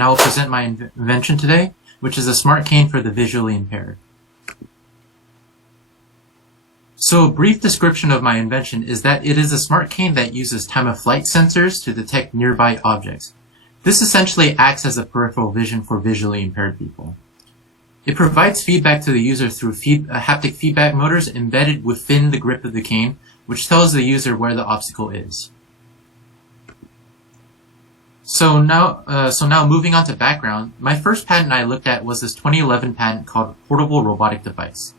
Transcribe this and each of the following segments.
and I will present my invention today, which is a smart cane for the visually impaired. So a brief description of my invention is that it is a smart cane that uses time-of-flight sensors to detect nearby objects. This essentially acts as a peripheral vision for visually impaired people. It provides feedback to the user through haptic feedback motors embedded within the grip of the cane, which tells the user where the obstacle is. So now moving on to background, my first patent I looked at was this 2011 patent called Portable Robotic Device.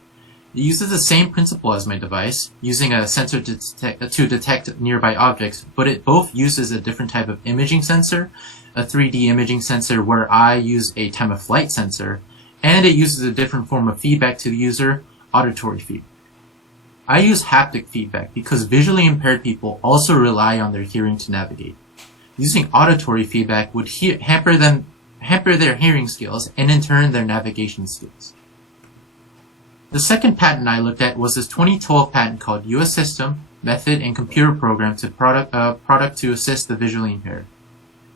It uses the same principle as my device, using a sensor to detect nearby objects, but it both uses a different type of imaging sensor, a 3D imaging sensor where I use a time-of-flight sensor, and it uses a different form of feedback to the user, auditory feedback. I use haptic feedback because visually impaired people also rely on their hearing to navigate. Using auditory feedback would hamper their hearing skills and in turn their navigation skills. The second patent I looked at was this 2012 patent called US System, Method, and Computer Program to product to assist the visually impaired.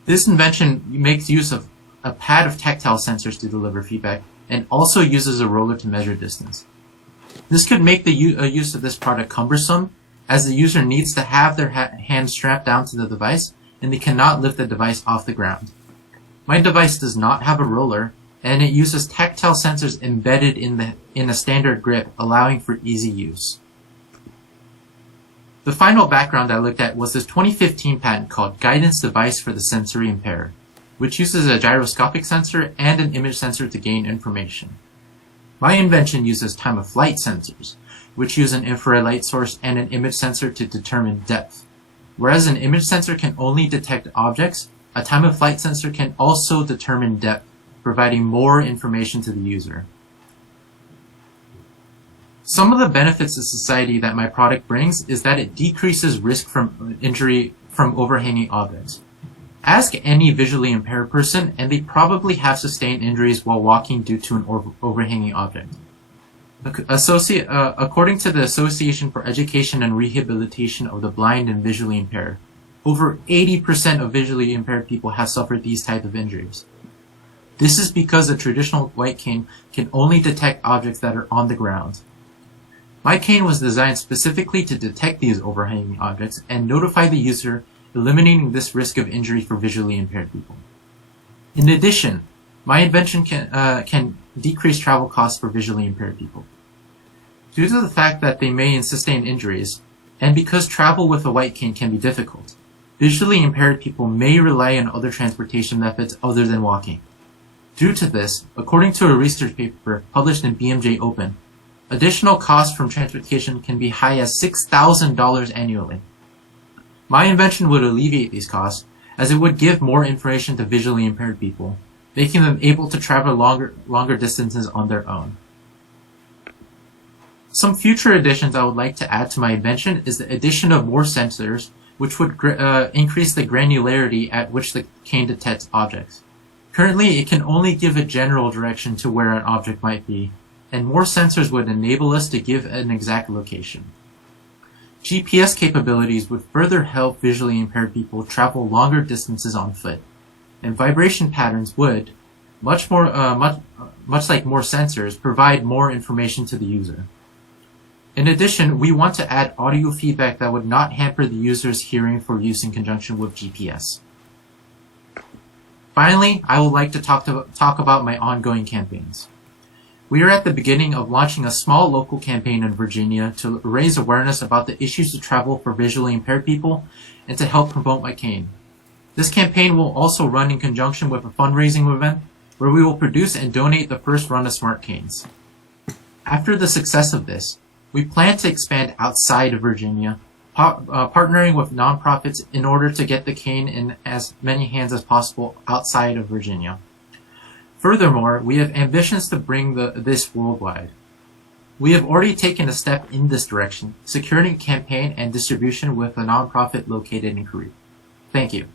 This invention makes use of a pad of tactile sensors to deliver feedback and also uses a roller to measure distance. This could make the use of this product cumbersome, as the user needs to have their hand strapped down to the device and they cannot lift the device off the ground. My device does not have a roller, and it uses tactile sensors embedded in a standard grip, allowing for easy use. The final background I looked at was this 2015 patent called Guidance Device for the Sensory Impaired, which uses a gyroscopic sensor and an image sensor to gain information. My invention uses time-of-flight sensors, which use an infrared light source and an image sensor to determine depth. Whereas an image sensor can only detect objects, a time-of-flight sensor can also determine depth, providing more information to the user. Some of the benefits to society that my product brings is that it decreases risk from injury from overhanging objects. Ask any visually impaired person and they probably have sustained injuries while walking due to an overhanging object. According to the Association for Education and Rehabilitation of the Blind and Visually Impaired, over 80% of visually impaired people have suffered these types of injuries. This is because a traditional white cane can only detect objects that are on the ground. My cane was designed specifically to detect these overhanging objects and notify the user, eliminating this risk of injury for visually impaired people. In addition, my invention can decrease travel costs for visually impaired people. Due to the fact that they may sustain injuries, and because travel with a white cane can be difficult, visually impaired people may rely on other transportation methods other than walking. Due to this, according to a research paper published in BMJ Open, additional costs from transportation can be high as $6,000 annually. My invention would alleviate these costs, as it would give more information to visually impaired people, making them able to travel longer distances on their own. Some future additions I would like to add to my invention is the addition of more sensors, which would increase the granularity at which the cane detects objects. Currently, it can only give a general direction to where an object might be, and more sensors would enable us to give an exact location. GPS capabilities would further help visually impaired people travel longer distances on foot, and vibration patterns would, much like more sensors, provide more information to the user. In addition, we want to add audio feedback that would not hamper the user's hearing for use in conjunction with GPS. Finally, I would like to talk about my ongoing campaigns. We are at the beginning of launching a small local campaign in Virginia to raise awareness about the issues of travel for visually impaired people and to help promote my cane. This campaign will also run in conjunction with a fundraising event where we will produce and donate the first run of smart canes. After the success of this, we plan to expand outside of Virginia, partnering with nonprofits in order to get the cane in as many hands as possible outside of Virginia. Furthermore, we have ambitions to bring this worldwide. We have already taken a step in this direction, securing campaign and distribution with a nonprofit located in Korea. Thank you.